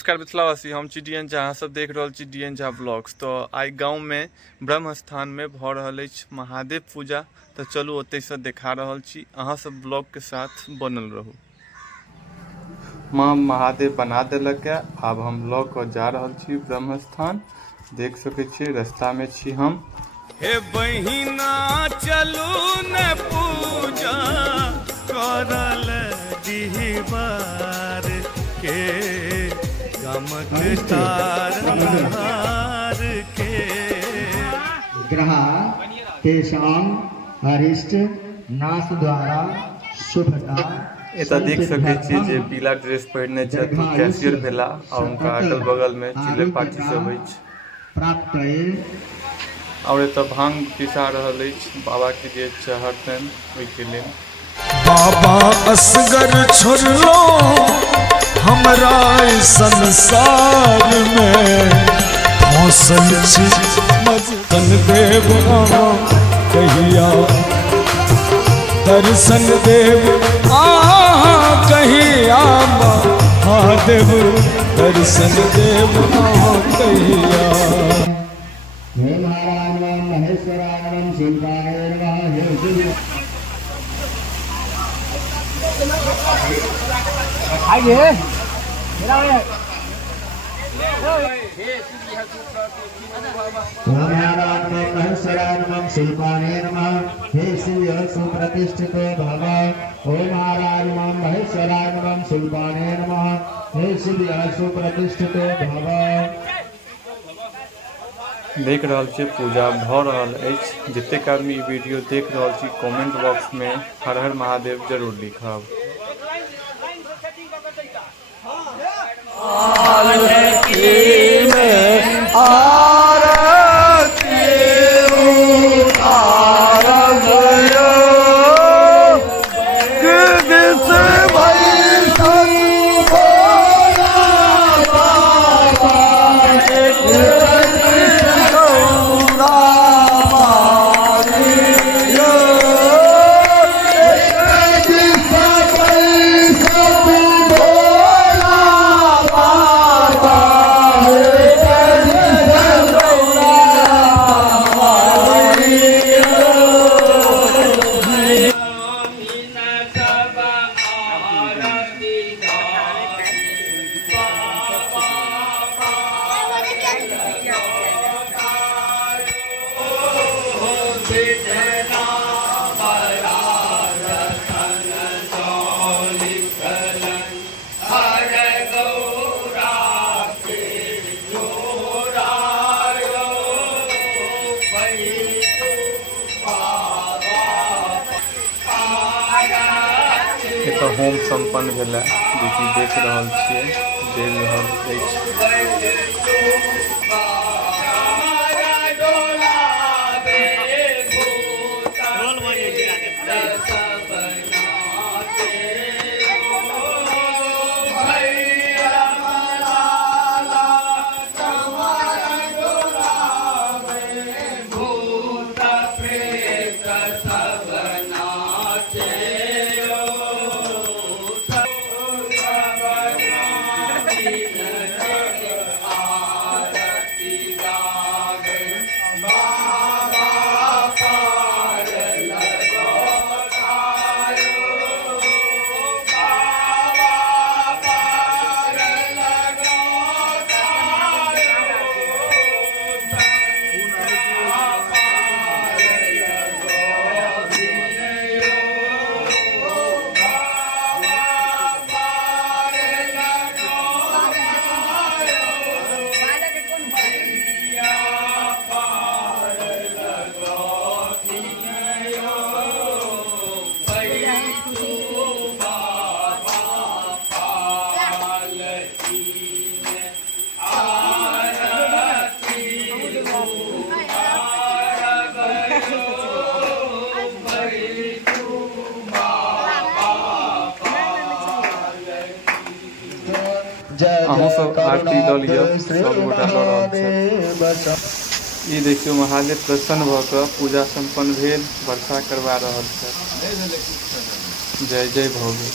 नमस्कार मिथिलावासी, हम छी DN झा। अहाँ सब देख रहल छी DN झा ब्लॉग्स। तो आई गांव में ब्रह्म स्थान में भ रहल अछि महादेव पूजा। तो चलू ओतय से देखा रहल छी, अहाँ सब ब्लॉग के साथ बनल रहू। माँ महादेव बना देलक है, अब हम लऽ कऽ जा रहल छी ब्रह्म स्थान। देख सकै छी रास्ता में छी हम। हे बहिना चलू न पूजा करल दीवार के गमकदार के ग्रह तेषां अरिष्ट नाश द्वारा शुभता। एतऽ देख सकै छी जे पीला ड्रेस पहिरने छथि कैशियर भेला और उनका अगल बगल में चिल्ले पार्टी सब अछि प्राप्त और एतऽ भांग पिसा रहल अछि बाबा के जे चढ़तनि ओहि के लेल। बाबा असगर छोड़लो हमरा संसार में मौसल छी मस्तन देव कहिया दर्शन देव कहिया महादेव दर्शन देव कहिया। हे नारायण महेश्वराय शिवाय नमः। आइए नारायण शिल्पाने नमः। हे शिव सुप्रतिष्ठित भव। ओम नारायण महेश्वराय नमः शिल्पाने नमः। हे शिव सुप्रतिष्ठित भव। देख रहल छी पूजा भ रहल अछि। जतेक आदमी ई वीडियो देख रहल छी कमेंट बॉक्स में हर हर महादेव जरूर लिखब। तो होम संपन्न भेला जेकि देख रहल छियै देख रहल अछि। अहूँ सब आरती लऽ लिअ, सब गोटा लऽ रहल छथि। ई देखियो महादेव प्रसन्न भऽ कऽ पूजा संपन्न भेल, वर्षा करवा रहल छथि। जय जय भोगे।